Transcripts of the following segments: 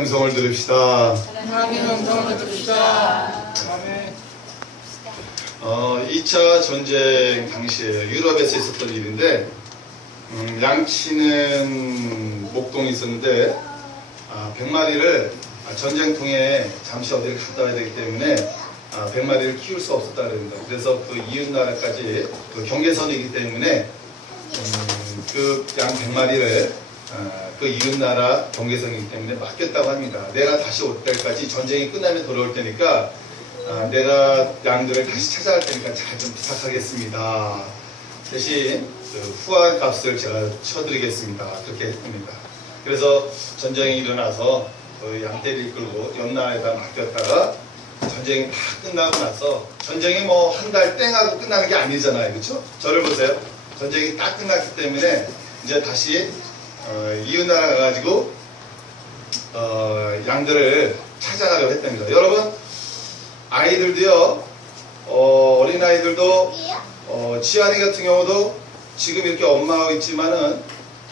음성을 들읍시다. 하나님 음성을 들읍시다. 아멘. 2차 전쟁 당시에 유럽에서 있었던 일인데, 양치는 목동이 있었는데, 100마리를 전쟁통에 잠시 어디를 갔다 와야 되기 때문에 100마리를 키울 수 없었다 그럽니다. 그래서 그 이웃나라까지 그 경계선이기 때문에 그 양 100마리를 그 이웃나라 경계선이기 때문에 맡겼다고 합니다. 내가 다시 올 때까지 전쟁이 끝나면 돌아올 테니까 내가 양들을 다시 찾아갈 테니까 잘 좀 부탁하겠습니다. 대신 그 후한 값을 제가 쳐드리겠습니다. 그렇게 했습니다. 그래서 전쟁이 일어나서 그 양떼를 이끌고 옆나라에다 맡겼다가 전쟁이 다 끝나고 나서 전쟁이 뭐 한 달 땡하고 끝나는 게 아니잖아요. 그렇죠? 저를 보세요. 전쟁이 딱 끝났기 때문에 이제 다시 이웃나라 가가지고 양들을 찾아가려고 했답니다. 여러분 아이들도요, 어린아이들도 지안이 같은 경우도 지금 이렇게 엄마하고 있지만은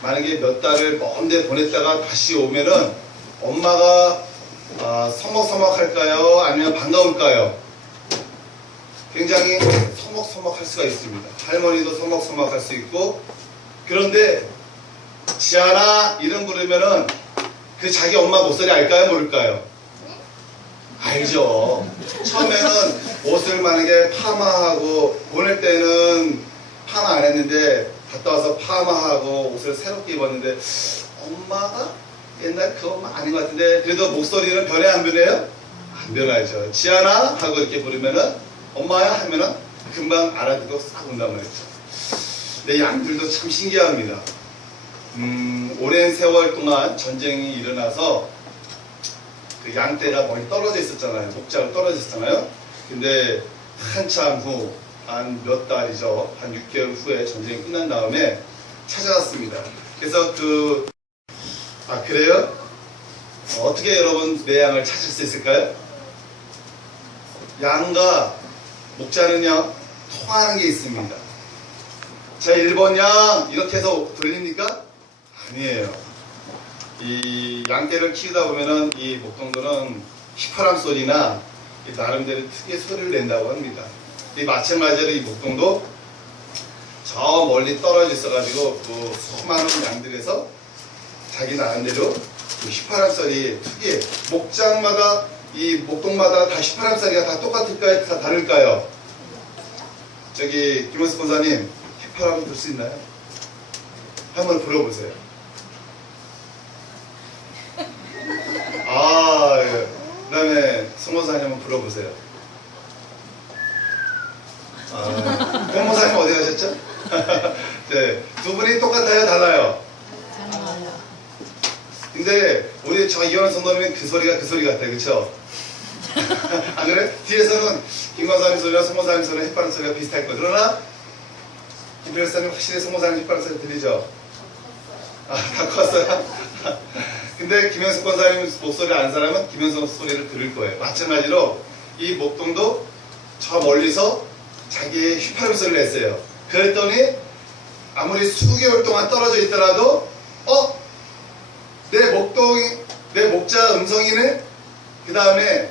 만약에 몇 달을 먼 데 보냈다가 다시 오면은 엄마가 서먹서먹할까요? 아니면 반가울까요? 굉장히 서먹서먹할 수가 있습니다. 할머니도 서먹서먹할 수 있고. 그런데 지안아 이름 부르면은 그 자기 엄마 목소리 알까요? 모를까요? 알죠. 처음에는 옷을 만약에 파마하고 보낼 때는 파마 안 했는데 갔다 와서 파마하고 옷을 새롭게 입었는데 엄마가 옛날 그 엄마 아닌 것 같은데 그래도 목소리는 변해 안 변해요? 안 변하죠. 지안아 하고 이렇게 부르면은 엄마야 하면은 금방 알아듣고 싹 온단 말이죠. 근데 양들도 참 신기합니다. 오랜 세월 동안 전쟁이 일어나서 그 양떼가 멀리 떨어져 있었잖아요. 목자로 떨어져 있었잖아요. 근데 한참 후, 한 몇 달이죠. 한 6개월 후에 전쟁이 끝난 다음에 찾아왔습니다. 그래서 그래요? 어떻게 여러분 내 양을 찾을 수 있을까요? 양과 목자는요, 통하는 게 있습니다. 자, 1번 양, 이렇게 해서 돌립니까? 아니에요. 이 양떼를 키우다 보면은 이 목동들은 휘파람 소리나 나름대로 특유의 소리를 낸다고 합니다. 이 마찬가지로 이 목동도 저 멀리 떨어져 있어가지고 그 수많은 양들에서 자기 나름대로 그 휘파람 소리 특유의 목장마다 이 목동마다 다 휘파람 소리가 다 똑같을까요? 다 다를까요? 저기 김원수 권사님 휘파람 불 수 있나요? 한번 불어보세요. 예. 그 다음에 송모사님 한번 불러보세요. 송모사님 어디 가셨죠? 네, 두 분이 똑같아요? 달라요? 달라요. 근데 우리 저 이현원 성도님은 그 소리가 그 소리 같아요. 그쵸? 안 그래? 뒤에서는 김광사님 소리랑 송모사님 소리랑 휘파람 소리가 비슷할 거예요. 그러나 김필사님 확실히 송모사님 휘파람 소리 들리죠? 다 컸어요? 근데 김현숙 권사님 목소리 아는 사람은 김현숙 소리를 들을 거예요. 마찬가지로 이 목동도 저 멀리서 자기의 휘파람 소리를 냈어요. 그랬더니 아무리 수개월 동안 떨어져 있더라도 내 목자 음성이네? 그 다음에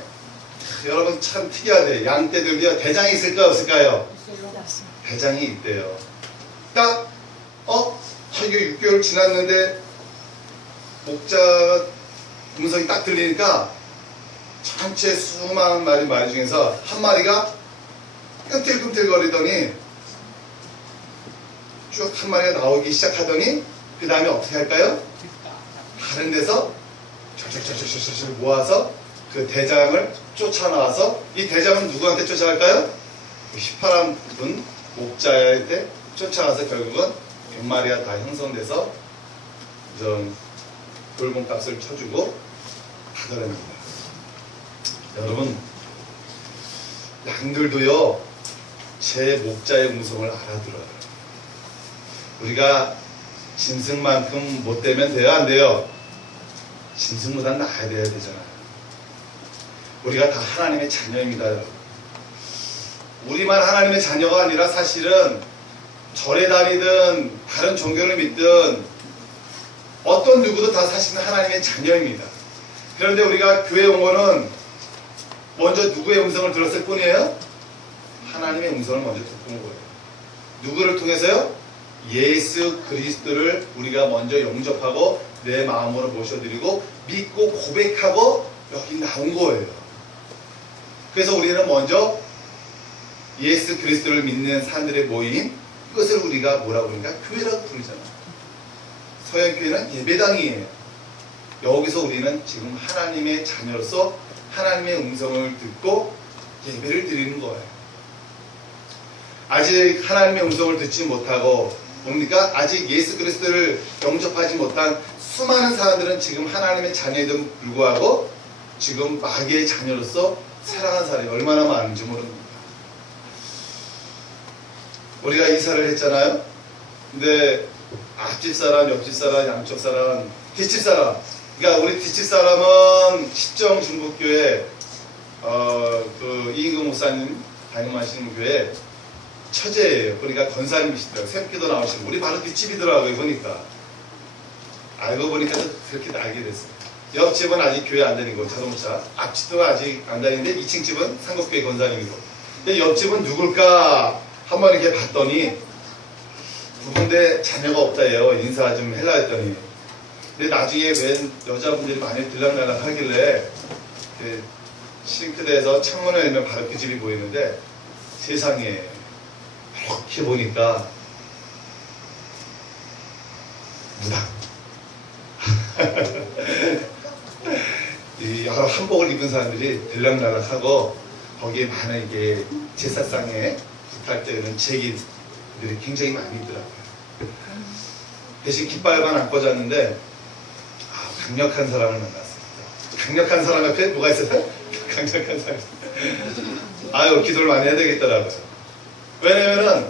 여러분 참 특이하대. 양떼들도요 대장이 있을까요? 없을까요? 대장이 있대요. 딱 이게 6개월 지났는데 목자 음성이 딱 들리니까 전체 수많은 마리 중에서 한 마리가 끔틀끔틀거리더니 쭉 한 마리가 나오기 시작하더니 그 다음에 어떻게 할까요? 다른 데서 철철철철철 모아서 그 대장을 쫓아나와서 이 대장은 누구한테 쫓아갈까요? 휘파람 분 목자한테 쫓아가서 결국은 100마리가 다 형성돼서 좀 돌봄값을 쳐주고 가더랍니다. 여러분 양들도요 제 목자의 음성을 알아들어요. 우리가 짐승만큼 못되면 돼요? 안 돼요? 짐승보다 나아야 되잖아요. 우리가 다 하나님의 자녀입니다. 여러분. 우리만 하나님의 자녀가 아니라 사실은 절에 다니든 다른 종교를 믿든 어떤 누구도 다 사실은 하나님의 자녀입니다. 그런데 우리가 교회 온 거는 먼저 누구의 음성을 들었을 뿐이에요? 하나님의 음성을 먼저 듣고 온 거예요. 누구를 통해서요? 예수 그리스도를 우리가 먼저 영접하고 내 마음으로 모셔드리고 믿고 고백하고 여기 나온 거예요. 그래서 우리는 먼저 예수 그리스도를 믿는 사람들의 모임, 이것을 우리가 뭐라고 그러니까 교회라고 부르잖아요. 서양교회는 예배당이에요. 여기서 우리는 지금 하나님의 자녀로서 하나님의 음성을 듣고 예배를 드리는 거예요. 아직 하나님의 음성을 듣지 못하고 뭡니까? 아직 예수 그리스도를 영접하지 못한 수많은 사람들은 지금 하나님의 자녀에도 불구하고 지금 마귀의 자녀로서 살아간 사람이 얼마나 많은지 모릅니다. 우리가 이사를 했잖아요. 근데 앞집 사람, 옆집 사람, 양쪽 사람, 뒷집 사람. 그러니까 우리 뒷집 사람은 십정 중국교회 그 이인근 목사님 담임하시는 교회 처제예요. 그러니까 권사님이시더라고요. 새벽기도 나오시고 우리 바로 뒷집이더라고요. 보니까 알고 보니까 그렇게 알게 됐어요. 옆집은 아직 교회 안 다니고 자동차, 앞집도 아직 안 다니는데 2층 집은 상급교회 권사님이고. 근데 옆집은 누굴까 한번 이렇게 봤더니 부부인데 자녀가 없다예요. 인사 좀 해라 했더니. 근데 나중에 웬 여자분들이 많이 들락날락 하길래 그 싱크대에서 창문을 열면 바로 그 집이 보이는데 세상에 이렇게 보니까 무당 이 여러 한복을 입은 사람들이 들락날락하고 거기에 많은 이게 제사상에 부탁되는 제기들이 굉장히 많이 있더라고요. 대신 깃발만 안 꽂았는데 강력한 사람을 만났습니다. 강력한 사람 옆에 뭐가 있었어요? 강력한 사람. 아유, 기도를 많이 해야 되겠더라고요. 왜냐면은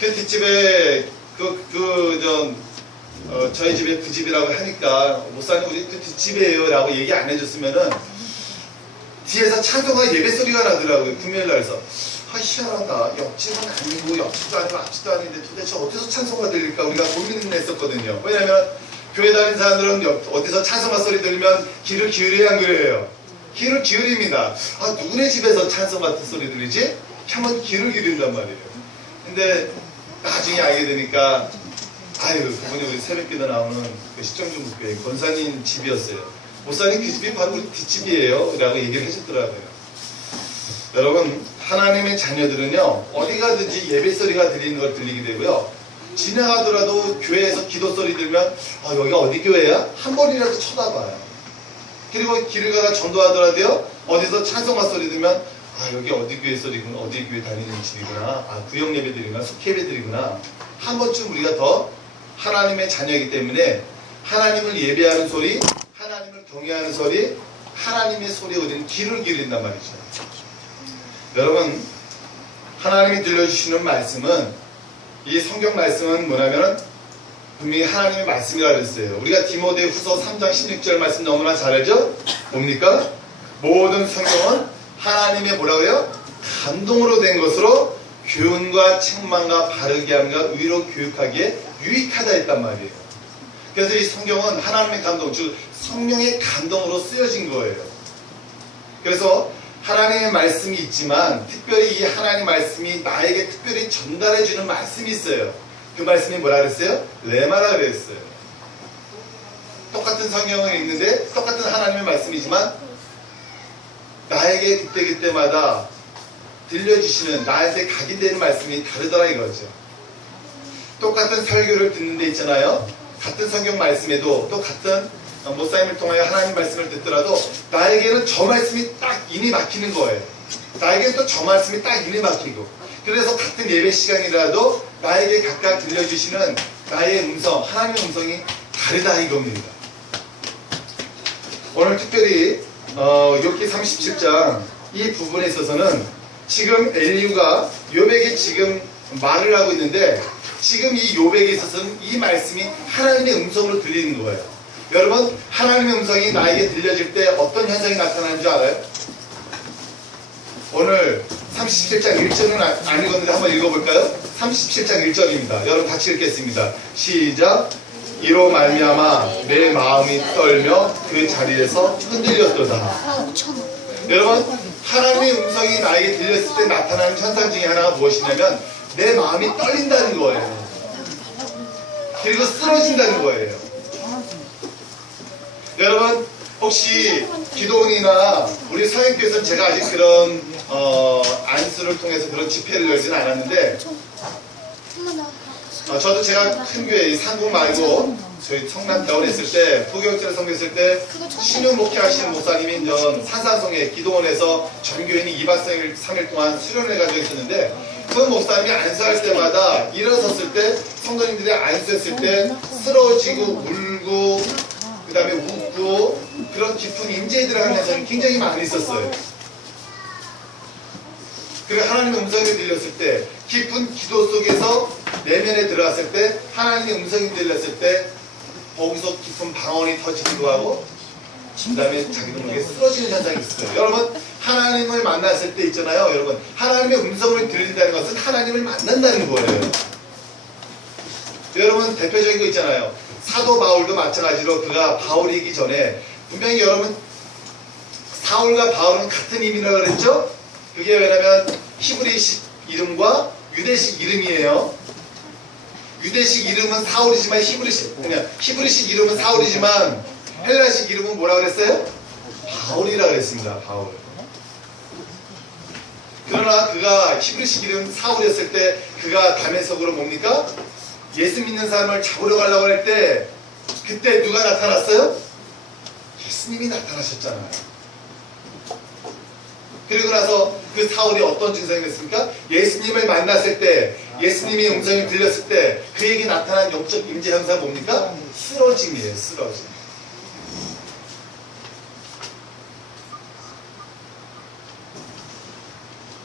그 뒷집에 저희 집에 그 집이라고 하니까 목사님 우리 그 뒷집이에요 라고 얘기 안 해줬으면은 뒤에서 찬송가 예배 소리가 나더라고요. 금요일날에서. 희한하다. 옆집은 아니고 옆집도 아니고 앞집도 아닌데 도대체 어디서 찬송가 들릴까 우리가 고민을 했었거든요. 왜냐면 교회 다니는 사람들은 어디서 찬송가 소리 들리면 귀를 기울여야 안 그래요. 귀를 기울입니다. 누구네 집에서 찬송 같은 소리 들리지? 한번 귀를 기울인단 말이에요. 근데 나중에 알게 되니까 그분이 우리 새벽기도 나오는 그 십정중국교회 권사님 집이었어요. 목사님 그 집이 바로 우리 뒷집이에요 라고 얘기를 해줬더라고요. 여러분 하나님의 자녀들은요 어디 가든지 예배 소리가 들리는 걸 들리게 되고요. 지나가더라도 교회에서 기도 소리 들면 여기가 어디 교회야? 한 번이라도 쳐다봐요. 그리고 길을 가다 전도하더라도요 어디서 찬송가 소리 들면 여기 어디 교회 소리구나, 어디 교회 다니는 집이구나, 구역 예배들이구나, 숙회 예배들이구나. 한 번쯤 우리가 더 하나님의 자녀이기 때문에 하나님을 예배하는 소리, 하나님을 경외하는 소리, 하나님의 소리에 우리는 귀를 기울인단 말이죠. 여러분 하나님이 들려주시는 말씀은 이 성경 말씀은 뭐냐면 분명히 하나님의 말씀이라 그랬어요. 우리가 디모데후서 3장 16절 말씀 너무나 잘 알죠? 뭡니까? 모든 성경은 하나님의 뭐라고요? 감동으로 된 것으로 교훈과 책망과 바르게 함과 의로 교육하기에 유익하다 했단 말이에요. 그래서 이 성경은 하나님의 감동, 즉 성령의 감동으로 쓰여진 거예요. 그래서 하나님의 말씀이 있지만 특별히 이 하나님의 말씀이 나에게 특별히 전달해주는 말씀이 있어요. 그 말씀이 뭐라 그랬어요? 레마라 그랬어요. 똑같은 성경을 읽는데 똑같은 하나님의 말씀이지만 나에게 그때그때마다 들려주시는 나한테 각인되는 말씀이 다르더라 이거죠. 똑같은 설교를 듣는 데 있잖아요. 같은 성경 말씀에도 또 같은 목사님을 통하여 하나님 말씀을 듣더라도 나에게는 저 말씀이 딱 인이 막히는 거예요. 나에게는 또 저 말씀이 딱 인이 막히고 그래서 같은 예배 시간이라도 나에게 각각 들려주시는 나의 음성, 하나님의 음성이 다르다 이겁니다. 오늘 특별히 욥기 37장 이 부분에 있어서는 지금 엘리후가 욥에게 지금 말을 하고 있는데 지금 이 욥에게 있어서는 이 말씀이 하나님의 음성으로 들리는 거예요. 여러분 하나님의 음성이 나에게 들려질 때 어떤 현상이 나타나는 줄 알아요? 오늘 37장 1절은 안 읽었는데 한번 읽어볼까요? 37장 1절입니다. 여러분 같이 읽겠습니다. 시작. 이로 말미암아 내 마음이 떨며 그 자리에서 흔들렸도다. 여러분, 하나님의 음성이 나에게 들렸을 때 나타나는 현상 중에 하나가 무엇이냐면 내 마음이 떨린다는 거예요. 그리고 쓰러진다는 거예요. 여러분, 혹시 기도원이나 우리 사역교에서는 제가 아직 그런 안수를 통해서 그런 집회를 열지는 않았는데, 저도 제가 큰 교회 상국 말고 저희 성남 대원에 있을 때 부교육자를 섬겼을 때 신유 목회하시는 목사님이 전 산산성에 기도원에서 전교인이 2박 3일 동안 수련을 가지고 있었는데, 그 목사님이 안수할 때마다 일어섰을 때 성도님들이 안수했을 때 쓰러지고 울고 그 다음에 웃고 그런 깊은 임재에 들어가는 현상이 굉장히 많이 있었어요. 그리고 하나님의 음성이 들렸을 때 깊은 기도 속에서 내면에 들어갔을 때 하나님의 음성이 들렸을 때 거기서 깊은 방언이 터지기도 하고 그 다음에 자기도 모르게 쓰러지는 현상이 있어요. 여러분, 하나님을 만났을 때 있잖아요. 여러분, 하나님의 음성을 들린다는 것은 하나님을 만난다는 거예요. 여러분, 대표적인 거 있잖아요. 사도 바울도 마찬가지로 그가 바울이기 전에 분명히 여러분 사울과 바울은 같은 이름이라고 그랬죠? 그게 왜냐면 히브리식 이름과 유대식 이름이에요. 유대식 이름은 사울이지만 히브리식 이름은 사울이지만 헬라식 이름은 뭐라 그랬어요? 바울이라 그랬습니다. 바울. 그러나 그가 히브리식 이름 사울이었을 때 그가 담에석으로 뭡니까? 예수 믿는 사람을 잡으러 가려고 할 때 그때 누가 나타났어요? 예수님이 나타나셨잖아요. 그리고 나서 그 사울이 어떤 증상이 됐습니까? 예수님을 만났을 때, 예수님의 음성이 들렸을 때 그에게 나타난 영적 임재 현상은 뭡니까? 쓰러짐이에요. 쓰러짐.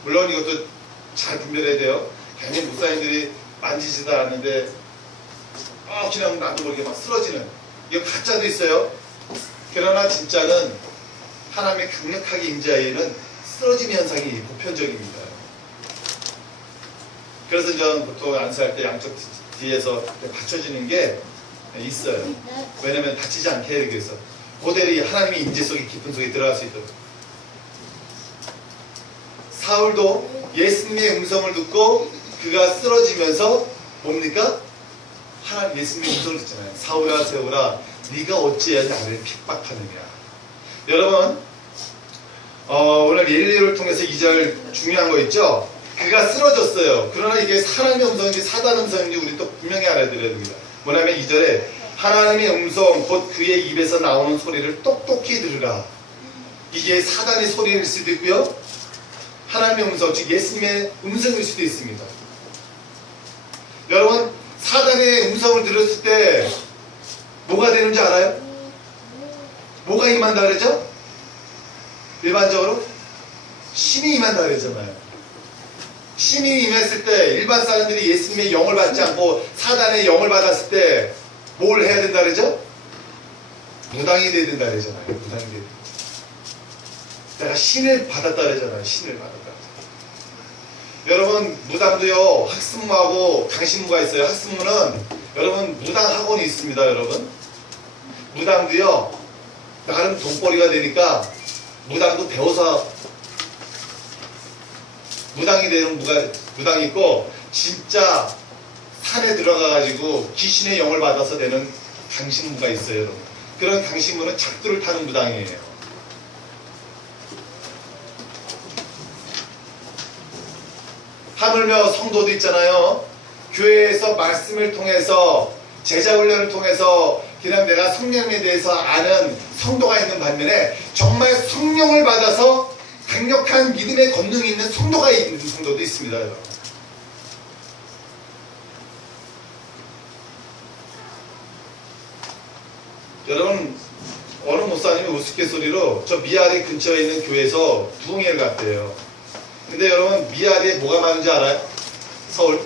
물론 이것도 잘 분별해야 돼요. 괜히 목사님들이 만지지도 않는데 그냥 나도 모르게 막 쓰러지는, 이거 가짜도 있어요. 그러나 진짜는 하나님의 강력하게 임재하에는 쓰러짐 현상이 보편적입니다. 그래서 저는 보통 안수할 때 양쪽 뒤에서 받쳐주는 게 있어요. 왜냐면 다치지 않게 하기 위해서 모델이 하나님의 임재 속에 깊은 속에 들어갈 수 있도록. 사울도 예수님의 음성을 듣고 그가 쓰러지면서 뭡니까? 하나님 예수님의 음성을 듣잖아요. 사울아 세우라 네가 어찌해야 나를 핍박하느냐. 여러분, 오늘 예리를 통해서 2절 중요한 거 있죠? 그가 쓰러졌어요. 그러나 이게 사람의 음성인지 사단 음성인지 우리 또 분명히 알아들어야 됩니다. 뭐냐면 2절에 하나님의 음성 곧 그의 입에서 나오는 소리를 똑똑히 들으라. 이게 사단의 소리일 수도 있고요, 하나님의 음성, 즉 예수님의 음성일 수도 있습니다. 여러분, 사단의 음성을 들었을 때 뭐가 되는지 알아요? 뭐가 임한다 그러죠? 일반적으로 신이 임한다 그랬잖아요. 신이 임했을 때 일반 사람들이 예수님의 영을 받지 않고 사단의 영을 받았을 때 뭘 해야 된다 그러죠? 무당이 돼야 된다 그러잖아요. 무당이 돼야 된다. 내가 신을 받았다 그러잖아요. 신을 받았다. 여러분, 무당도요 학습무하고 강신무가 있어요. 학습무는 여러분 무당 학원이 있습니다. 여러분, 무당도요 나름 돈벌이가 되니까 무당도 배워서 무당이 되는 무당이 있고, 진짜 산에 들어가가지고 귀신의 영을 받아서 되는 강신무가 있어요. 여러분, 그런 강신무는 작두를 타는 무당이에요. 하물며 성도도 있잖아요. 교회에서 말씀을 통해서 제자훈련을 통해서 그냥 내가 성령에 대해서 아는 성도가 있는 반면에 정말 성령을 받아서 강력한 믿음의 권능이 있는 성도가 있는 성도도 있습니다. 여러분, 여러분 어느 목사님이 우스갯소리로 저 미아리 근처에 있는 교회에서 부흥회를 갔대요. 근데 여러분, 미아리에 뭐가 많은지 알아요? 서울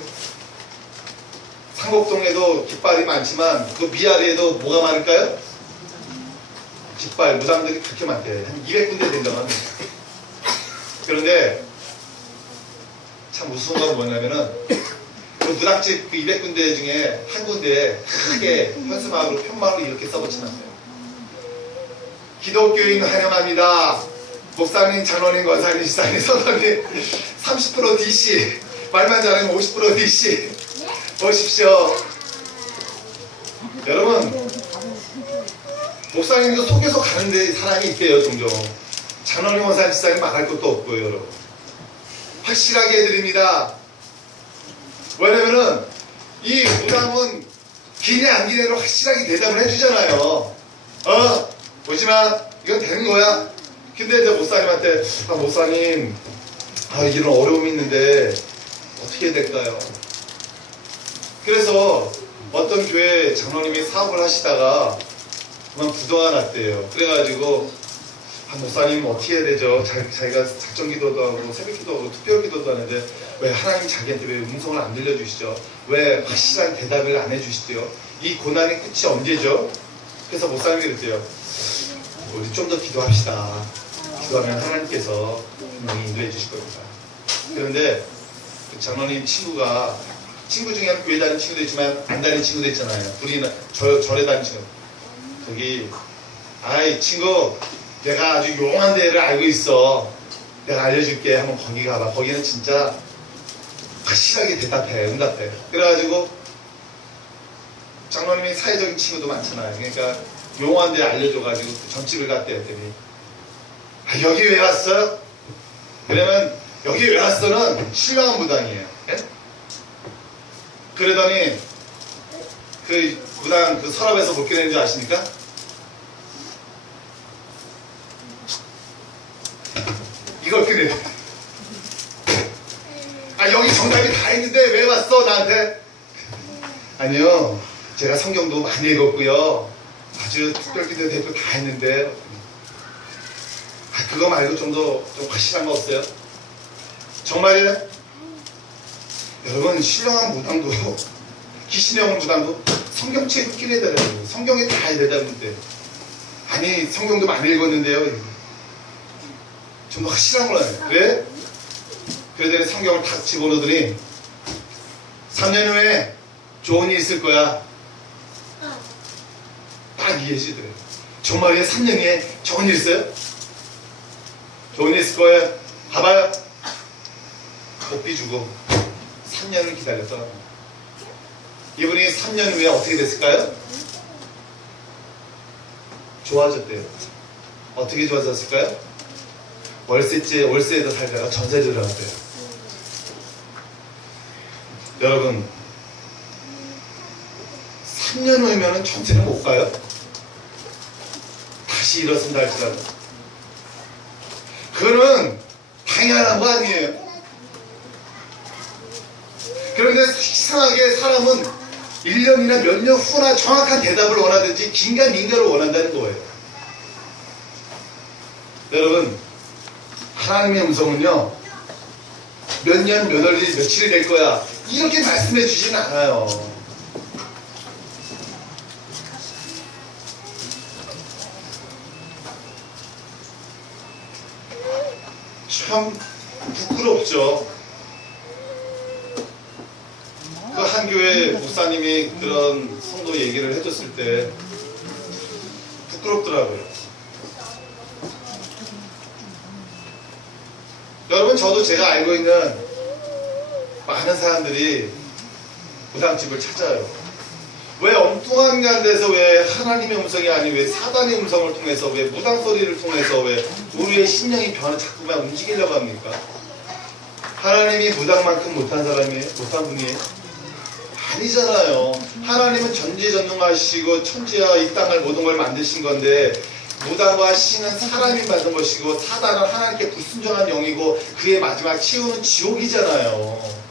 상곡동에도 깃발이 많지만 그 미아리에도 뭐가 많을까요? 깃발, 무당들이 그렇게 많대요. 한 200군데 된다고 합니다. 그런데 참 우스운 건 뭐냐면은 그 무당집 그 200군데 중에 한 군데에 크게 현수막으로 편막으로 이렇게 써붙여놨어요. 기독교인 환영합니다. 목사님, 장로님, 권사님, 시사님, 선원님 30% DC, 말만 잘하면 50% DC. 보십시오. 여러분, 목사님도 속여서 가는데 사람이 있대요. 종종. 장로님, 권사님, 시사님 말할 것도 없고요. 여러분, 확실하게 해드립니다. 왜냐면은 이 무당은 기내 안 기내로 확실하게 대답을 해주잖아요. 보지마, 이건 되는 거야. 근데 이제 목사님한테, 목사님, 이런 어려움이 있는데 어떻게 해야 될까요? 그래서 어떤 교회 장로님이 사업을 하시다가 그만 부도가 났대요. 그래가지고 목사님 어떻게 해야 되죠? 자기가 작정기도도 하고 새벽기도 하고 특별기도도 하는데 왜 하나님 자기한테 왜 음성을 안 들려주시죠? 왜 확실한 대답을 안 해주시대요? 이 고난의 끝이 언제죠? 그래서 목사님이 그랬대요. 우리 좀 더 기도합시다. 기도하면 하나님께서 분명히 인도해 주실 겁니다. 그런데 그 장로님 친구 중에 교회 다니는 친구도 있지만 안 다니는 친구도 있잖아요. 우리는 절에 다니는 친구. 저기, 친구, 내가 아주 용한 데를 알고 있어. 내가 알려줄게. 한번 거기 가봐. 거기는 진짜 확실하게 응답해. 그래가지고 장로님이 사회적인 친구도 많잖아요. 그러니까 용한 데 알려줘가지고 점집을 갔대 했더니 여기 왜 왔어요? 그러면 여기 왜 왔어는 신랑한 무당이에요. 예? 그러더니 그 무당 그 서랍에서 못 꺼내는 줄 아십니까? 이걸 꺼내. 여기 정답이 다 있는데 왜 왔어 나한테? 아니요, 제가 성경도 많이 읽었고요, 아주 특별기도 대표 다 했는데 그거 말고 좀 확실한 거 없어요? 정말이래? 여러분, 신령한 무당도 귀신의 온 무당도 성경책을 끼내야 되더라고요. 성경에 다 해야 되다는데 아니 성경도 많이 읽었는데요, 좀 더 확실한 걸 해요. 그래? 그러더니 성경을 탁 집어넣더니 3년 후에 좋은 일이 있을 거야. 딱 이해해주더래요. 정말이에요? 3년 후에 좋은 일 있어요? 좋은 일 있을 거예요. 봐봐요. 복비 주고 3년을 기다렸더라고요. 이분이 3년 후에 어떻게 됐을까요? 좋아졌대요. 어떻게 좋아졌을까요? 월세에도 살다가 전세를 들어갔대요. 여러분, 3년 후면은 전세는 못 가요? 다시 일어선다 할지라도. 그거는 당연한 거 아니에요. 그런데 이상하게 사람은 1년이나 몇 년 후나 정확한 대답을 원하든지 긴가민가를 원한다는 거예요. 여러분, 하나님의 음성은요, 몇 년, 몇 월, 며칠이 될 거야, 이렇게 말씀해 주진 않아요. 참 부끄럽죠. 그 한 교회 목사님이 그런 성도 얘기를 해줬을 때 부끄럽더라고요. 여러분, 저도 제가 알고 있는 많은 사람들이 무당집을 찾아요. 왜 엉뚱한 데서 왜 하나님의 음성이 아닌 왜 사단의 음성을 통해서, 왜 무당 소리를 통해서 왜 우리의 심령이 자꾸만 움직이려고 합니까? 하나님이 무당만큼 못한 분이에요? 아니잖아요. 하나님은 전지전능하시고 천지와 이 땅을 모든 걸 만드신 건데, 무당과 신은 사람이 만든 것이고 사단은 하나님께 불순종한 영이고 그의 마지막 치유는 지옥이잖아요.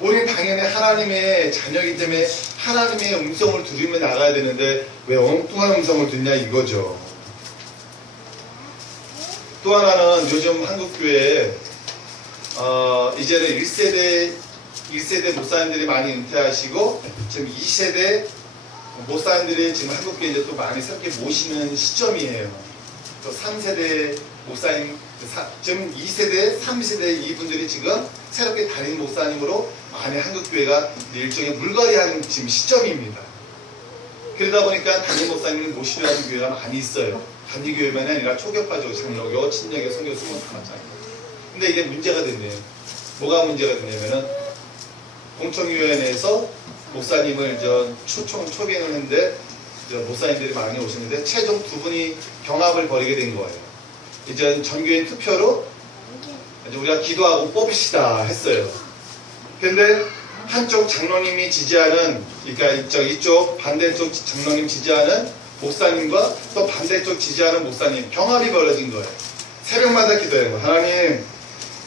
우리는 당연히 하나님의 자녀이기 때문에 하나님의 음성을 들으며 나가야 되는데 왜 엉뚱한 음성을 듣냐 이거죠. 또 하나는 요즘 한국교회에 이제는 1세대 목사님들이 많이 은퇴하시고 지금 2세대 목사님들이 지금 한국교회에 이제 또 많이 새롭게 모시는 시점이에요. 또 3세대 목사님, 지금 2세대, 3세대 이분들이 지금 새롭게 다닌 목사님으로 많이 한국교회가 일종의 물갈이하는 지금 시점입니다. 그러다 보니까 담임 목사님을 모시려 하는 교회가 많이 있어요. 단기교회만이 아니라 초교파죠. 장로교, 친정교, 선교, 수문 다 마찬가지예요. 근데 이게 문제가 됐네요. 뭐가 문제가 됐냐면은 공청위원회에서 목사님을 초빙을 했는데 목사님들이 많이 오시는데 최종 두 분이 경합을 벌이게 된 거예요. 이제 전교인 투표로 이제 우리가 기도하고 뽑읍시다 했어요. 근데 한쪽 장로님이 지지하는, 그러니까 이쪽 반대쪽 장로님 지지하는 목사님과 또 반대쪽 지지하는 목사님 경합이 벌어진 거예요. 새벽마다 기도해요. 하나님,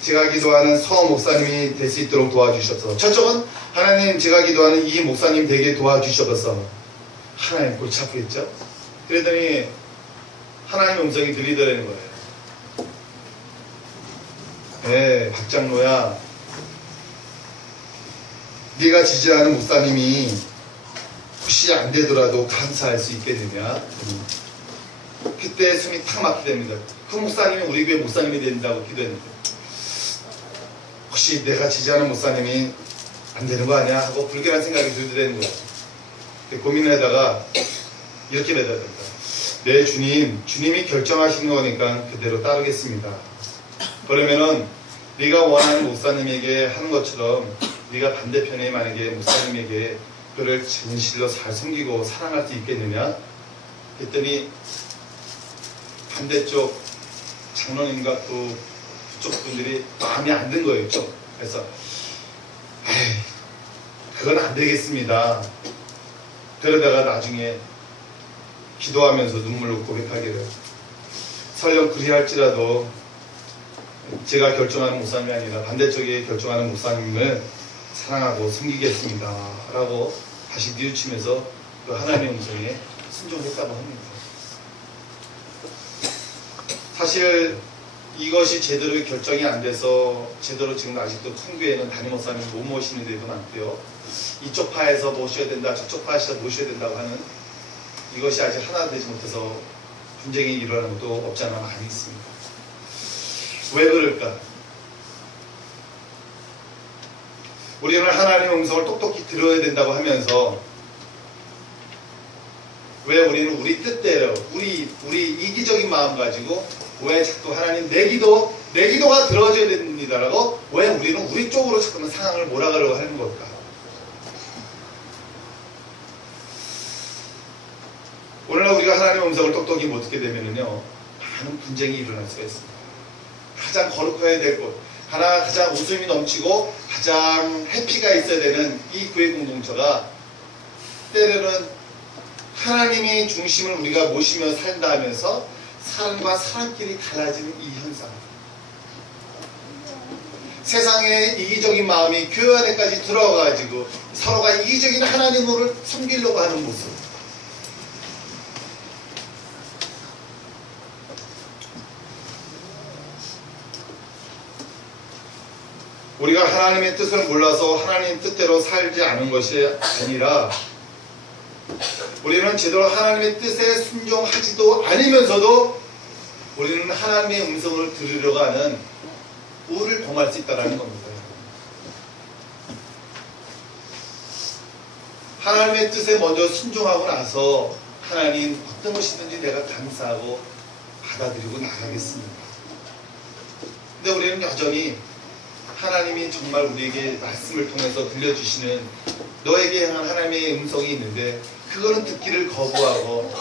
제가 기도하는 서 목사님이 될 수 있도록 도와주셔서, 저쪽은 하나님, 제가 기도하는 이 목사님 되게 도와주셔서, 하나님 골치 아프겠죠? 그랬더니 하나님의 음성이 들리더라는 거예요. 네, 박장로야, 네가 지지하는 목사님이 혹시 안 되더라도 감사할 수 있겠느냐? 그때 숨이 탁 막히게 됩니다. 그 목사님이 우리 교회 목사님이 된다고 기도했는데, 혹시 내가 지지하는 목사님이 안 되는 거 아니야? 하고 불길한 생각이 들더라는 거예요. 고민을 하다가 이렇게 매달렸다. 네, 주님이 결정하시는 거니까 그대로 따르겠습니다. 그러면은 네가 원하는 목사님에게 하는 것처럼 네가 반대편에 만약에 목사님에게 그를 진실로 잘 섬기고 사랑할 수 있겠느냐? 그랬더니 반대쪽 장로님과 또 그쪽 분들이 마음에 안 든 거예요. 좀. 그래서 에이, 그건 안 되겠습니다. 그러다가 나중에 기도하면서 눈물로 고백하기를, 설령 그리할지라도 제가 결정하는 목사님이 아니라 반대쪽에 결정하는 목사님을 사랑하고 섬기겠습니다 라고 다시 뉘우치면서 그 하나님의 음성에 순종했다고 합니다. 사실 이것이 제대로 결정이 안 돼서 제대로 지금 아직도 큰 교회는 담임 목사님 못 모시는 데도 많고요. 이쪽 파에서 모셔야 된다, 저쪽 파에서 모셔야 된다고 하는 이것이 아직 하나 되지 못해서 분쟁이 일어나는 것도 없지 않아 많이 있습니다. 왜 그럴까? 우리는 하나님의 음성을 똑똑히 들어야 된다고 하면서 왜 우리는 우리 뜻대로 우리 이기적인 마음 가지고 왜 자꾸 하나님 내 기도가 들어줘야 됩니다라고 왜 우리는 우리 쪽으로 자꾸만 상황을 몰아가려고 하는 걸까? 오늘날 우리가 하나님의 음성을 똑똑히 못 듣게 되면은요, 많은 분쟁이 일어날 수가 있습니다. 가장 거룩해야 될 곳, 가장 웃음이 넘치고 가장 해피가 있어야 되는 이 교회 공동체가 때로는 하나님의 중심을 우리가 모시며 산다 하면서 사람과 사람끼리 달라지는 이 현상, 세상의 이기적인 마음이 교회 안에까지 들어가가지고 서로가 이기적인 하나님을 섬기려고 하는 모습, 우리가 하나님의 뜻을 몰라서 하나님 뜻대로 살지 않은 것이 아니라 우리는 제대로 하나님의 뜻에 순종하지도 않으면서도 우리는 하나님의 음성을 들으려고 하는 우를 범할 수 있다는 겁니다. 하나님의 뜻에 먼저 순종하고 나서 하나님 어떤 것이든지 내가 감사하고 받아들이고 나가겠습니다. 근데 우리는 여전히 하나님이 정말 우리에게 말씀을 통해서 들려주시는 너에게 향한 하나님의 음성이 있는데 그거는 듣기를 거부하고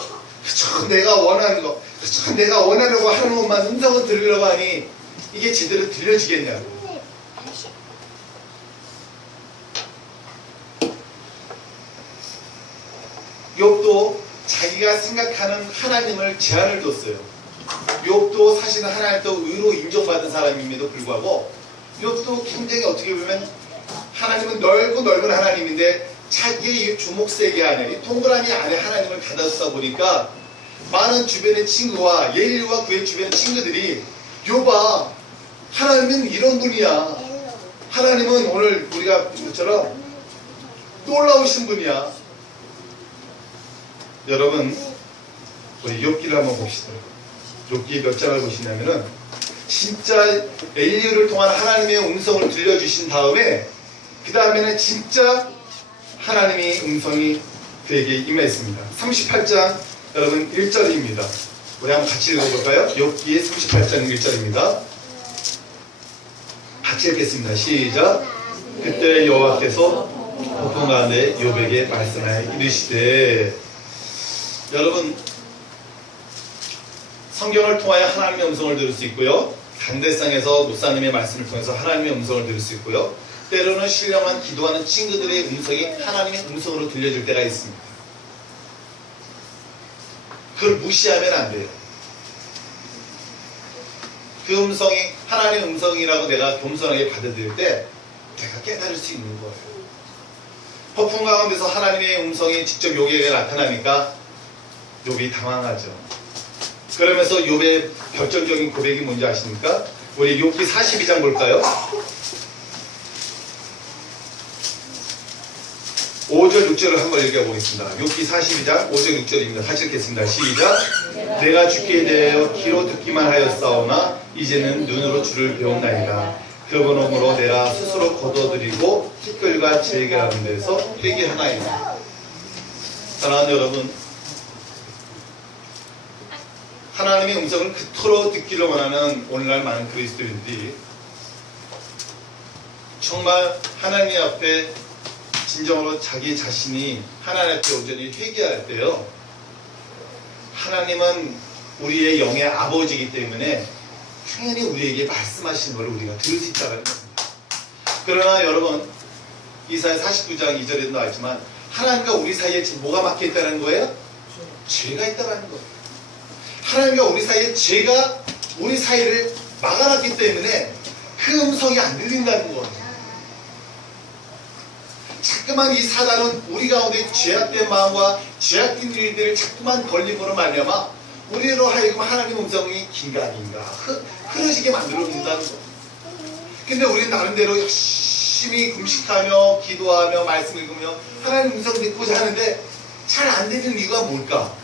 그저 내가 원하는 거, 그저 내가 원하려고 하는 것만 음성을 들으려고 하니 이게 제대로 들려지겠냐고. 욥도 자기가 생각하는 하나님을 제한을 뒀어요. 욥도 사실은 하나님도 의로 인정받은 사람임에도 불구하고 욥도 굉장히 어떻게 보면 하나님은 넓은 하나님인데 자기의 주목세계 안에 이 동그라미 안에 하나님을 가뒀다 보니까 많은 주변의 친구와 예일과 그의 주변의 친구들이 욥아, 하나님은 이런 분이야. 하나님은 오늘 우리가 것처럼 놀라우신 분이야. 여러분, 우리 욥기를 한번 봅시다. 욥기 몇 장을 보시냐면은 진짜 엘리야를 통한 하나님의 음성을 들려주신 다음에 그 다음에는 진짜 하나님의 음성이 그에게 임했습니다. 38장 여러분 1절입니다. 우리 한번 같이 읽어볼까요? 욥기 38장 1절입니다. 같이 읽겠습니다. 시작. 그때 여호와께서 폭풍 가운데 욥에게 말씀하여 이르시되, 여러분 성경을 통하여 하나님의 음성을 들을 수 있고요, 강대상에서 목사님의 말씀을 통해서 하나님의 음성을 들을 수 있고요, 때로는 신령한 기도하는 친구들의 음성이 하나님의 음성으로 들려질 때가 있습니다. 그걸 무시하면 안 돼요. 그 음성이 하나님의 음성이라고 내가 겸손하게 받아들일 때 내가 깨달을 수 있는 거예요. 폭풍 가운데서 하나님의 음성이 직접 욥에게 나타나니까 욥이 당황하죠. 그러면서 욥의 결정적인 고백이 뭔지 아십니까? 우리 욥기 42장 볼까요? 5절 6절을 한번 읽어보겠습니다. 욥기 42장 5절 6절입니다. 같이 읽겠습니다. 시작. 내가 주께 대하여 귀로 듣기만 하였사오나 이제는 눈으로 주를 배웠나이다. 그 번호로 내가 스스로 거둬들이고 티끌과 재개하는 데서 회개하나이다. 사랑하는 여러분, 하나님의 음성을 그토록 듣기를 원하는 오늘날 많은 그리스도인들이 정말 하나님 앞에 진정으로 자기 자신이 하나님 앞에 온전히 회개할 때요, 하나님은 우리의 영의 아버지이기 때문에 당연히 우리에게 말씀하시는 것을 우리가 들을 수 있다는 겁니다. 그러나 여러분, 이사야 49장 2절에도 나와있지만 하나님과 우리 사이에 지금 뭐가 막혀있다는 거예요? 죄가 있다는 거예요. 하나님과 우리 사이에 죄가 우리 사이를 막아놨기 때문에 그 음성이 안 들린다는 거예요. 자꾸만 이 사단은 우리 가운데 죄악된 마음과 죄악된 일들을 자꾸만 걸림으로 말미암아 우리로 하여금 하나님 음성이 긴가민가 흐려지게 만들어준다는 거예요. 근데 우리는 나름대로 열심히 금식하며 기도하며 말씀 읽으며 하나님 음성 듣고자 하는데 잘 안 되는 이유가 뭘까?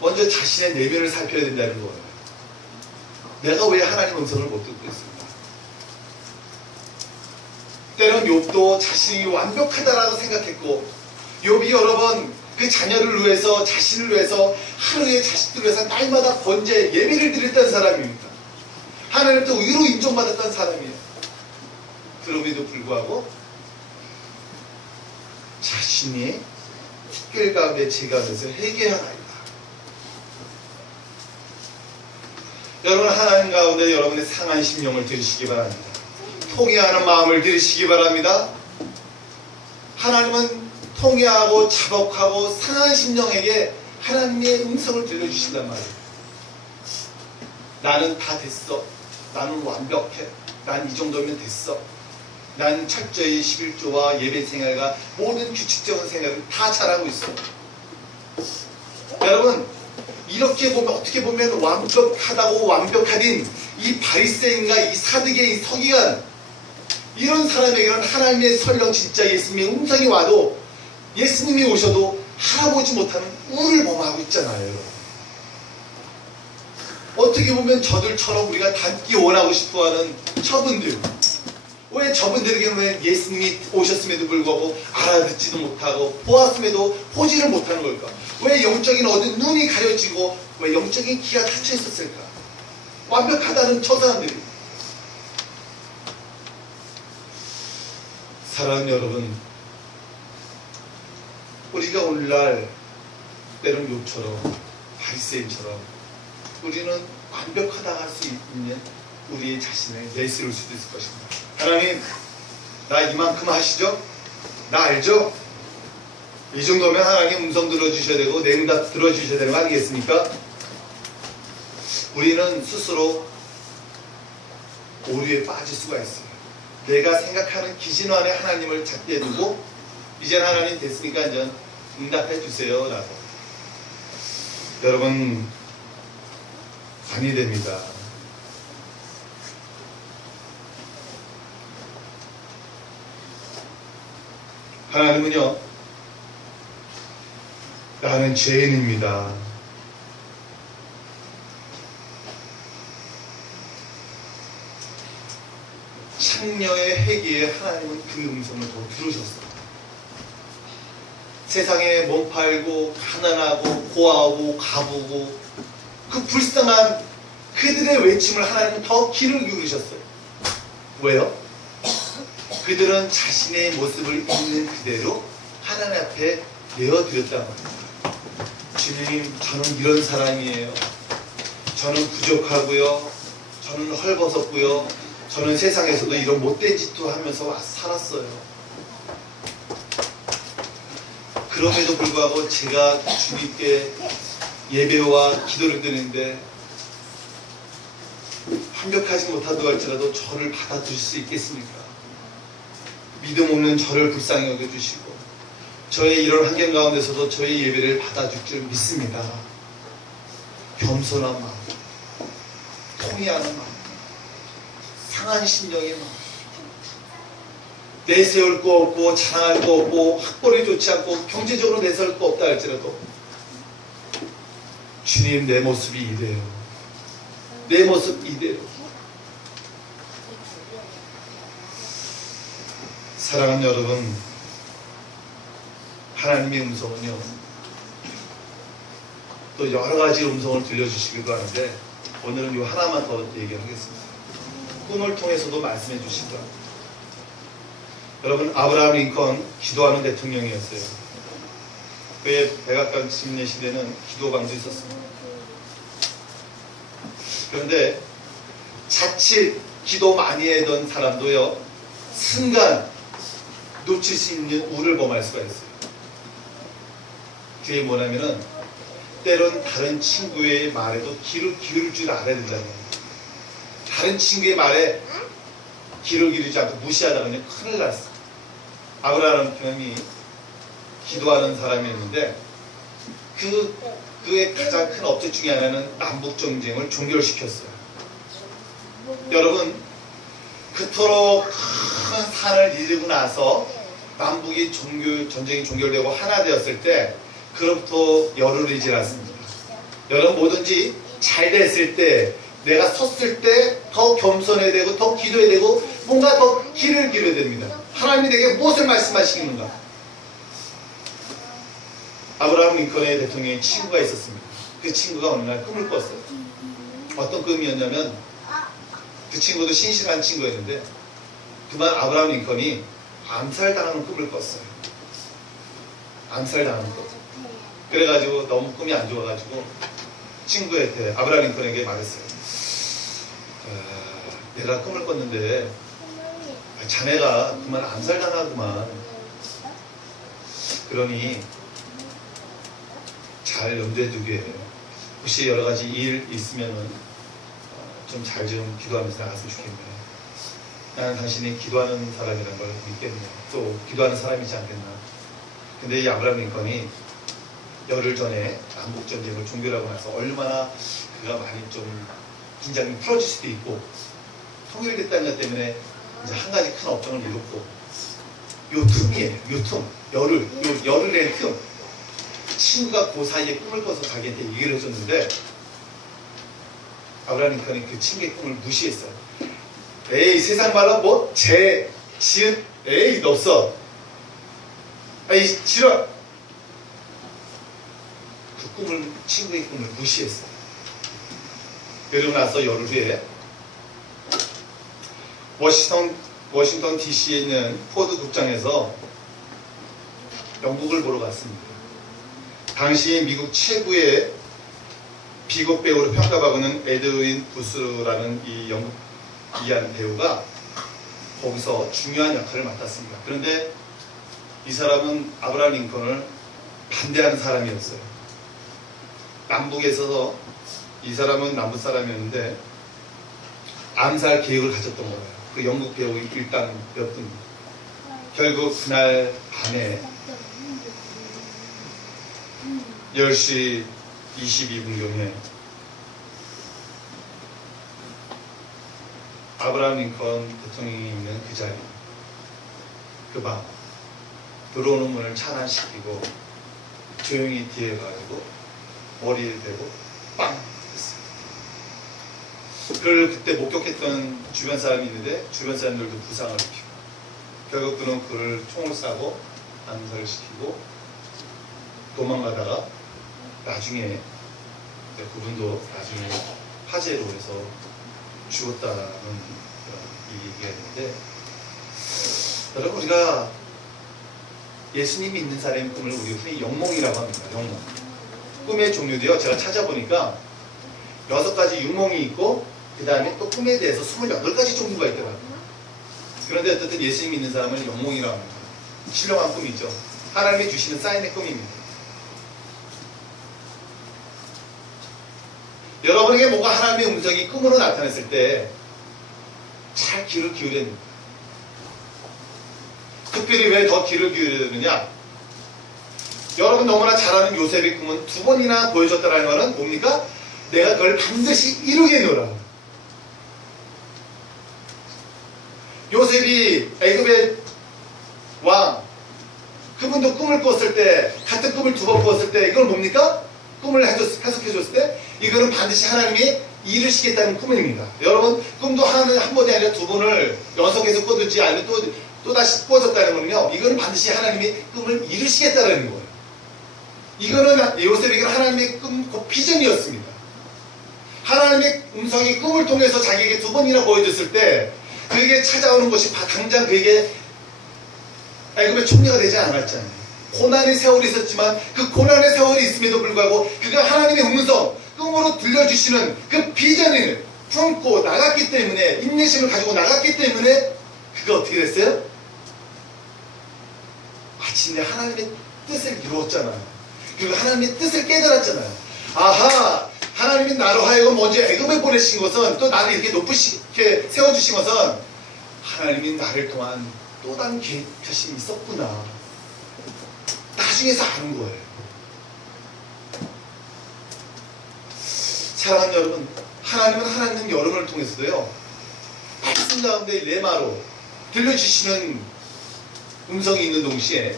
먼저 자신의 내면을 살펴야 된다는 거예요. 내가 왜 하나님 음성을 못 듣고 있습니까? 때론 욥도 자신이 완벽하다라고 생각했고, 욥이 여러 번 그 자녀를 위해서, 자신을 위해서, 하루에 자식들을 위해서 날마다 번제 예배를 드렸던 사람입니다. 하나님부터 의로 인정받았던 사람이에요. 그럼에도 불구하고 자신이 티끌 가운데 재 가운데서 회개하나이다. 여러분, 하나님 가운데 여러분의 상한 심령을 들으시기 바랍니다. 통회하는 마음을 들으시기 바랍니다. 하나님은 통회하고 자복하고 상한 심령에게 하나님의 음성을 들려주신단 말이에요. 나는 다 됐어. 나는 완벽해. 난 이 정도면 됐어. 난 철저히 11조와 예배 생활과 모든 규칙적인 생활을 다 잘하고 있어. 여러분, 이렇게 보면, 어떻게 보면 완벽하다고 완벽하딘 이 바리새인과 이 사두개의 이 서기관, 이런 사람에게는 하나님의 설령 진짜 예수님의 음성이 와도, 예수님이 오셔도 알아보지 못하는 우를 범하고 있잖아요. 어떻게 보면 저들처럼 우리가 닮기 원하고 싶어하는 저분들, 왜 저분들에게는 왜 예수님이 오셨음에도 불구하고 알아듣지도 못하고 보았음에도 보지를 못하는 걸까? 왜 영적인 어두운 눈이 가려지고 왜 영적인 귀가 닫혀 있었을까? 완벽하다는 저 사람들이. 사랑하는 여러분, 우리가 오늘날 때론 욥처럼 바리새인처럼 우리는 완벽하다 할 수 있는 우리의 자신을 내세울 수도 있을 것입니다. 하나님, 나 이만큼 하시죠? 나 알죠? 이 정도면 하나님 음성 들어주셔야 되고 내 응답 들어주셔야 되는 거 아니겠습니까? 우리는 스스로 오류에 빠질 수가 있어요. 내가 생각하는 기준 안에 하나님을 잡게 두고 이제는 하나님 됐으니까 이제 응답해 주세요 라고. 여러분, 아니 됩니다. 하나님은요, 나는 죄인입니다. 창녀의 회개에 하나님은 그 음성을 더 들으셨어요. 세상에 몸 팔고 가난하고 고아하고 가부고 그 불쌍한 그들의 외침을 하나님은 더 귀를 기울이셨어요. 왜요? 그들은 자신의 모습을 있는 그대로 하나님 앞에 내어드렸다는 겁니다. 주님, 저는 이런 사람이에요. 저는 부족하고요. 저는 헐벗었고요. 저는 세상에서도 이런 못된 짓도 하면서 살았어요. 그럼에도 불구하고 제가 주님께 예배와 기도를 드리는데 완벽하지 못하다고 할지라도 저를 받아주실 수 있겠습니까? 믿음 없는 저를 불쌍히 여겨주시고 저의 이런 환경 가운데서도 저의 예배를 받아줄 줄 믿습니다. 겸손한 마음, 통회하는 마음, 상한 심령의 마음, 내세울 거 없고 자랑할 거 없고 학벌이 좋지 않고 경제적으로 내세울 거 없다 할지라도 주님, 내 모습이 이래요. 내 모습 이대로. 사랑하는 여러분, 하나님의 음성은요 또 여러 가지 음성을 들려주시기도 하는데 오늘은 이 하나만 더 얘기하겠습니다. 꿈을 통해서도 말씀해 주시더라고요. 여러분, 아브라함 링컨 기도하는 대통령이었어요. 그의 백악관 침례 시대는 기도방도 있었습니다. 그런데 자칫 기도 많이 하던 사람도요 순간 놓칠 수 있는 우를 범할 수가 있어요. 그게 뭐냐면은 때론 다른 친구의 말에도 귀를 기울일 줄 알아야 된다는 거예요. 다른 친구의 말에 귀를 기울이지 않고 무시하다가 그냥 큰일 났어. 아브라함 형이 기도하는 사람이었는데 그의 가장 큰 업적 중에 하나는 남북 전쟁을 종결시켰어요. 여러분, 그토록 큰 산을 이루고 나서 남북이 전쟁이 종결되고 하나 되었을 때 그로부터 열흘이 지났습니다. 여러분, 뭐든지 잘 됐을 때 내가 섰을 때 더 겸손해야 되고 더 기도해야 되고 뭔가 더 길을 기울여야 됩니다. 하나님이 내게 무엇을 말씀하시는가? 아브라함 링컨의 대통령의 친구가 있었습니다. 그 친구가 어느 날 꿈을 꿨어요. 어떤 꿈이었냐면 그 친구도 신실한 친구였는데 그만 아브라함 링컨이 암살당하는 꿈을 꿨어요. 암살당하는 꿈. 그래가지고 너무 꿈이 안 좋아가지고 친구한테 아브라함 링컨에게 말했어요. 내가 꿈을 꿨는데 자네가 그만 암살당하구만. 그러니 잘 염두에 두게 혹시 여러 가지 일 있으면은 좀 잘 좀 기도하면서 나갔으면 좋겠네요. 나는 당신이 기도하는 사람이라는 걸 믿겠네요. 또 기도하는 사람이지 않겠나. 근데 이 아브라함 링컨이 열흘 전에 남북전쟁을 종결하고 나서 얼마나 그가 많이 좀 긴장이 풀어질 수도 있고 통일됐다는 것 때문에 이제 한 가지 큰 업적을 이뤘고 요 틈이에요. 요 틈. 열흘의 틈. 친구가 그 사이에 꿈을 꿔서 자기한테 얘기를 해줬는데 아브라함 링컨이 그 친구의 꿈을 무시했어요. 에이, 세상 말로 뭐 지읒 에이 없어. 아이 싫어. 그 친구의 꿈을 무시했어요. 그러고 나서 열흘 후에 워싱턴 DC에 있는 포드 극장에서 영국을 보러 갔습니다. 당시 미국 최고의 비극 배우로 평가받는 에드윈 부스라는 이 영국 이한 배우가 거기서 중요한 역할을 맡았습니다. 그런데 이 사람은 아브라함 링컨을 반대하는 사람이었어요. 남북에서 이 사람은 남북 사람이었는데 암살 계획을 가졌던 거예요. 그 영국 배우 일당 몇 분. 결국 그날 밤에 10시 22분경에 아브라함 링컨 대통령이 있는 그 자리, 그 밤 들어오는 문을 차단시키고 조용히 뒤에 가지고 머리를 대고 빵 했어요. 그를 그때 목격했던 주변 사람이 있는데 주변 사람들도 부상을 입히고 결국 그는 그를 총을 쏴고 암살을 시키고 도망가다가 나중에 그분도 나중에 화재로 해서 죽었다는 얘기가 있는데, 여러분 우리가 예수님 믿는 사람의 꿈을 우리 흔히 영몽이라고 합니다. 영몽. 꿈의 종류도요, 제가 찾아보니까 6가지 육몽이 있고 그 다음에 또 꿈에 대해서 28가지 종류가 있더라고요. 그런데 어쨌든 예수님 믿는 사람은 영몽이라고 합니다. 신령한 꿈이죠. 하나님이 주시는 사인의 꿈입니다. 여러분에게 뭔가 하나님의 음성이 꿈으로 나타났을 때 잘 귀를 기울여야 됩니다. 특별히 왜 더 귀를 기울여야 되느냐? 여러분 너무나 잘 아는 요셉의 꿈은 2번이나 보여줬다는 것은 뭡니까? 내가 그걸 반드시 이루겠노라. 요셉이 애굽의 왕, 그분도 꿈을 꿨을 때, 같은 꿈을 2번 꿨을 때 이걸 뭡니까? 꿈을 해석해줬을 때 이거는 반드시 하나님이 이루시겠다는 꿈입니다. 여러분 꿈도 한 번이 아니라 2번을 연속해서 꿔든지 아니면 또 다시 꿔졌다는 거는요, 이거는 반드시 하나님이 꿈을 이루시겠다는 거예요. 이거는 요셉에게 하나님의 꿈, 그 비전이었습니다. 하나님의 음성이 꿈을 통해서 자기에게 2번이나 보여줬을 때 그에게 찾아오는 것이 당장 그에게 애굽의 총리가 되지 않았잖아요. 고난의 세월이 있었지만 그 고난의 세월이 있음에도 불구하고 그가 하나님의 음성, 꿈으로 들려주시는 그 비전을 품고 나갔기 때문에, 인내심을 가지고 나갔기 때문에 그가 어떻게 됐어요? 마침내 하나님의 뜻을 이루었잖아요. 그리고 하나님의 뜻을 깨달았잖아요. 아하, 하나님이 나로 하여금 먼저 애굽에 보내신 것은, 또 나를 이렇게 높으시게 세워주신 것은 하나님이 나를 통한 또 다른 계획하심이 있었구나. 나중에서 아는 거예요. 사랑하는 여러분, 하나님은 하나님 여러분을 통해서도요, 말씀 가운데 레마로 들려주시는 음성이 있는 동시에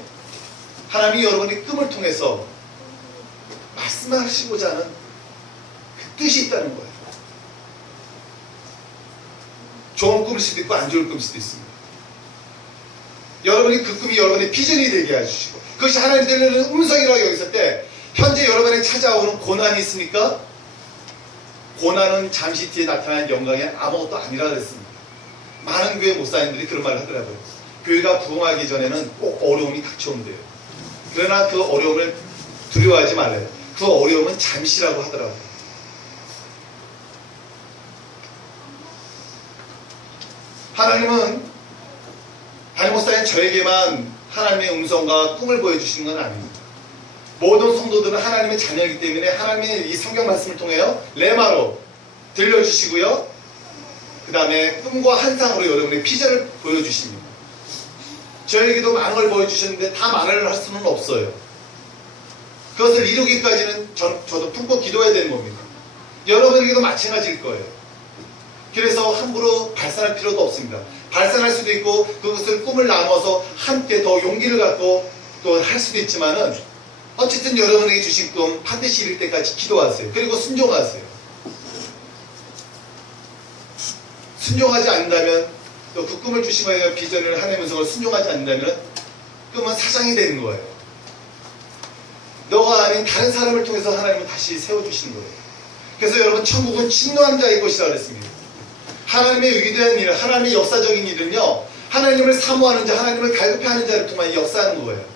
하나님이 여러분의 꿈을 통해서 말씀하시고자 하는 그 뜻이 있다는 거예요. 좋은 꿈일 수도 있고 안 좋을 꿈일 수도 있습니다. 여러분이 그 꿈이 여러분의 비전이 되게 해주시고, 그것이 하나님 들리는 음성이라고 여겼을 때 현재 여러분에 찾아오는 고난이 있습니까? 고난은 잠시 뒤에 나타난 영광이 아무것도 아니라 그랬습니다. 많은 교회 목사님들이 그런 말을 하더라고요. 교회가 부흥하기 전에는 꼭 어려움이 닥쳐온대요. 그러나 그 어려움을 두려워하지 말아요. 그 어려움은 잠시라고 하더라고요. 하나님은 담임 목사님 저에게만 하나님의 음성과 꿈을 보여주시는 건 아닙니다. 모든 성도들은 하나님의 자녀이기 때문에 하나님의 이 성경 말씀을 통해요, 레마로 들려주시고요, 그 다음에 꿈과 환상으로 여러분의 비전을 보여주십니다. 저에게도 많은 걸 보여주셨는데 다 말을 할 수는 없어요. 그것을 이루기까지는 저도 품고 기도해야 되는 겁니다. 여러분에게도 마찬가지일 거예요. 그래서 함부로 발산할 필요도 없습니다. 발산할 수도 있고 그것을 꿈을 나눠서 함께 더 용기를 갖고 또 할 수도 있지만은, 어쨌든 여러분에게 주신 꿈 반드시 이룰 때까지 기도하세요. 그리고 순종하세요. 순종하지 않는다면, 또 그 꿈을 주신 거에 비전을 하나님의 음성을 순종하지 않는다면 꿈은 사장이 되는 거예요. 너가 아닌 다른 사람을 통해서 하나님은 다시 세워주시는 거예요. 그래서 여러분, 천국은 진노한 자의 곳이라고 그랬습니다. 하나님의 위대한 일, 하나님의 역사적인 일은요, 하나님을 사모하는 자, 하나님을 갈급해하는 자를 통해 역사하는 거예요.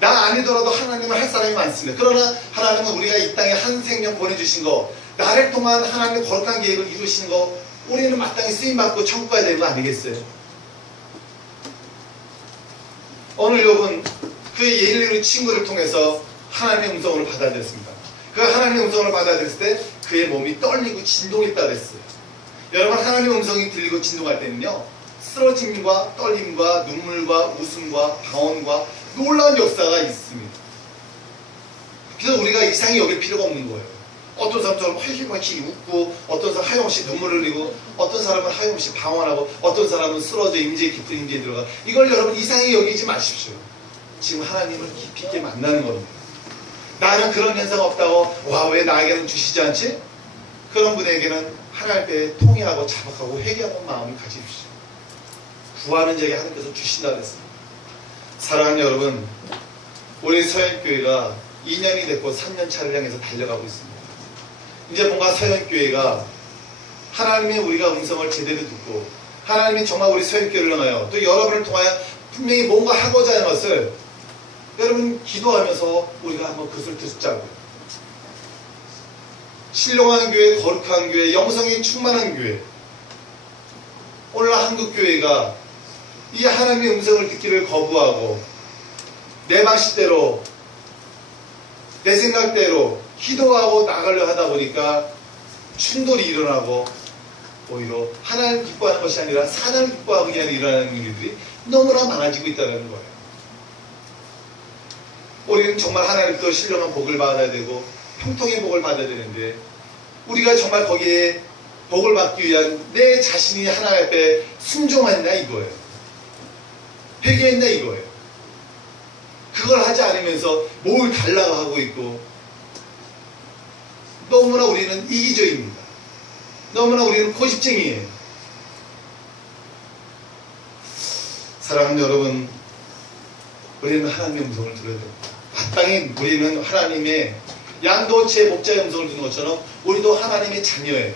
나 아니더라도 하나님을 할 사람이 많습니다. 그러나 하나님은 우리가 이 땅에 한 생명 보내주신 거, 나를 통한 하나님의 거룩한 계획을 이루시는 거, 우리는 마땅히 쓰임받고 천국 가야 되는 거 아니겠어요? 오늘 여러분, 그의 예일의 친구를 통해서 하나님의 음성을 받아들였습니다. 그 하나님의 음성을 받아들였을 때 그의 몸이 떨리고 진동했다고 했어요. 여러분, 하나님의 음성이 들리고 진동할 때는요, 쓰러짐과 떨림과 눈물과 웃음과 방언과 놀라운 역사가 있습니다. 그래서 우리가 이상히 여길 필요가 없는 거예요. 어떤 사람처럼 활기차게 웃고, 어떤 사람은 하염없이 눈물을 흘리고, 어떤 사람은 하염없이 방언하고, 어떤 사람은 쓰러져 임재 깊은 임재에 들어가. 이걸 여러분 이상히 여기지 마십시오. 지금 하나님을 깊이 있게 만나는 겁니다. 나는 그런 현상 없다고, 와, 왜 나에게는 주시지 않지? 그런 분에게는 하나님 앞에 통회하고 자박하고 회개하는 마음을 가지십시오. 구하는 자에게 하나님께서 주신다 그랬습니다. 사랑하는 여러분, 우리 서현교회가 2년이 됐고 3년 차를 향해서 달려가고 있습니다. 이제 뭔가 서현교회가 하나님의 우리가 음성을 제대로 듣고 하나님이 정말 우리 서현교회를 향하여 또 여러분을 통하여 분명히 뭔가 하고자 하는 것을 여러분 기도하면서 우리가 한번 그것을 듣자고요. 신령한 교회, 거룩한 교회, 영성이 충만한 교회. 오늘 한국교회가 이 하나님의 음성을 듣기를 거부하고 내 방식대로 내 생각대로 기도하고 나가려 하다 보니까 충돌이 일어나고 오히려 하나님 기뻐하는 것이 아니라 사단을 기뻐하기 위해 일어나는 일들이 너무나 많아지고 있다는 거예요. 우리는 정말 하나님께 신령한 복을 받아야 되고 형통의 복을 받아야 되는데 우리가 정말 거기에 복을 받기 위한 내 자신이 하나님 앞에 순종했나 이거예요. 회개했나 이거예요. 그걸 하지 않으면서 뭘 달라고 하고 있고 너무나 우리는 이기적입니다. 너무나 우리는 고집쟁이에요. 사랑하는 여러분, 우리는 하나님의 음성을 들어야 됩니다. 마땅히 우리는 하나님의 양도체 목자의 음성을 듣는 것처럼 우리도 하나님의 자녀예요.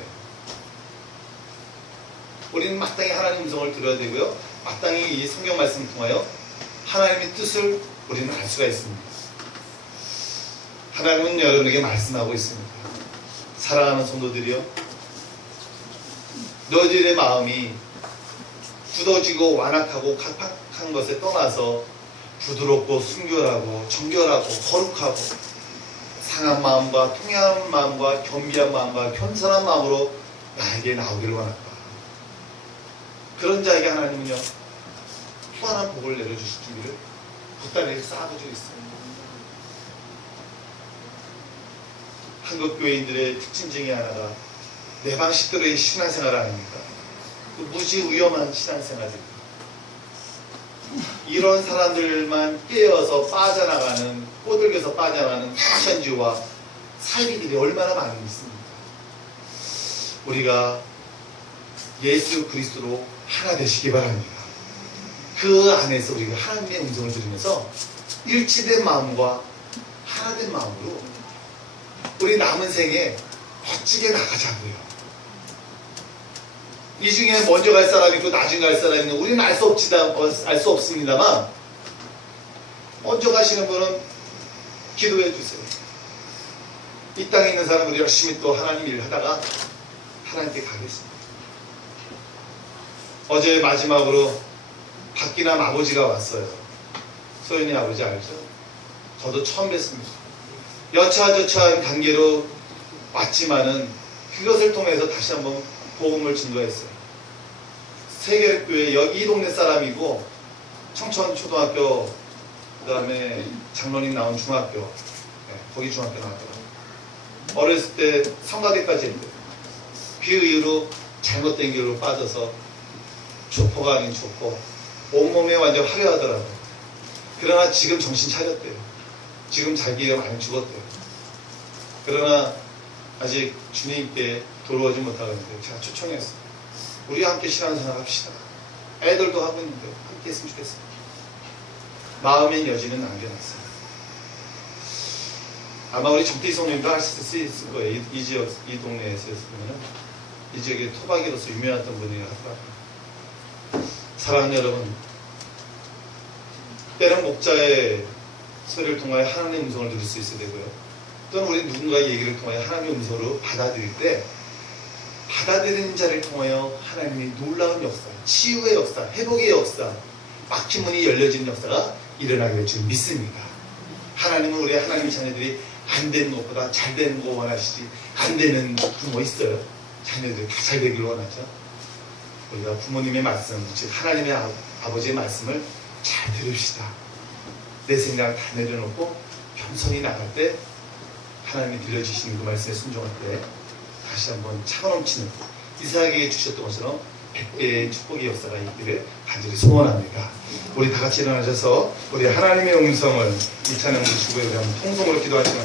우리는 마땅히 하나님의 음성을 들어야 되고요. 마땅히 이 성경 말씀을 통하여 하나님의 뜻을 우리는 알 수가 있습니다. 하나님은 여러분에게 말씀하고 있습니다. 사랑하는 성도들이여, 너희들의 마음이 굳어지고 완악하고 각박한 것에 떠나서 부드럽고 순결하고 정결하고 거룩하고 상한 마음과 통회한 마음과 겸비한 마음과 겸손한 마음으로 나에게 나오기를 원한다. 그런 자에게 하나님은요 후한한 복을 내려주실 준비를 붓다리에 쌓아가지고 있습니다. 한국 교회인들의 특징 중에 하나가 내 방식대로의 신앙생활 아닙니까? 무지 위험한 신앙생활입니다. 이런 사람들만 깨어서 빠져나가는, 꼬들겨서 빠져나가는 패션주와 사이비들이 얼마나 많이 있습니까? 우리가 예수 그리스도로 하나 되시기 바랍니다. 그 안에서 우리가 하나님의 음성을 들으면서 일치된 마음과 하나된 마음으로 우리 남은 생에 멋지게 나가자고요. 이 중에 먼저 갈 사람이 있고 나중에 갈 사람이 있는 우리는 알 수 없습니다만 먼저 가시는 분은 기도해 주세요. 이 땅에 있는 사람은 우리 열심히 또 하나님 일을 하다가 하나님께 가겠습니다. 어제 마지막으로 박기남 아버지가 왔어요. 소연이 아버지 알죠? 저도 처음 뵀습니다. 여차저차한 관계로 왔지만은 그것을 통해서 다시 한번 복음을 증거했어요. 세계교회 여기 이 동네 사람이고 청천 초등학교 그 다음에 장로님 나온 중학교 거기 중학교 나왔더라고요. 어렸을 때 성가대까지 했대요. 그 이후로 잘못된 길로 빠져서 조포가 아닌 조포 온몸에 완전 화려하더라고요. 그러나 지금 정신 차렸대요. 지금 자기가 많이 죽었대요. 그러나 아직 주님께 돌아오지 못하고 있는데 제가 초청했어요. 우리와 함께 신앙생활 합시다. 애들도 하고 있는데 함께 했으면 좋겠습니다. 마음의 여지는 남겨놨어요. 아마 우리 정태희 성님도 할 수 있을 거예요. 이 지역, 이 동네에서 했으면 이 지역에 토박이로서 유명했던 분이 하더라고요. 사랑하는 여러분, 때론 목자의 소리를 통하여 하나님의 음성을 들을 수 있어야 되고요. 또는 우리 누군가의 얘기를 통하여 하나님의 음성으로 받아들일 때 받아들이는 자를 통하여 하나님의 놀라운 역사, 치유의 역사, 회복의 역사, 막힌 문이 열려지는 역사가 일어나게 될 줄 믿습니다. 하나님은 우리 하나님의 자녀들이 안 되는 것보다 잘 되는 거 원하시지 안 되는 부모 있어요. 자녀들이 다 잘 되기를 원하죠. 우리가 부모님의 말씀, 즉 하나님의 아버지의 말씀을 잘 들읍시다. 내 생각 다 내려놓고 겸손히 나갈 때 하나님이 들려주시는 그 말씀에 순종할 때 다시 한번 차가 넘치는 이삭에게 주셨던 것처럼 100배의 축복의 역사가 있기를 간절히 소원합니다. 우리 다 같이 일어나셔서 우리 하나님의 음성을 이 찬양으로 주고 우리 한번 통성으로 기도하시면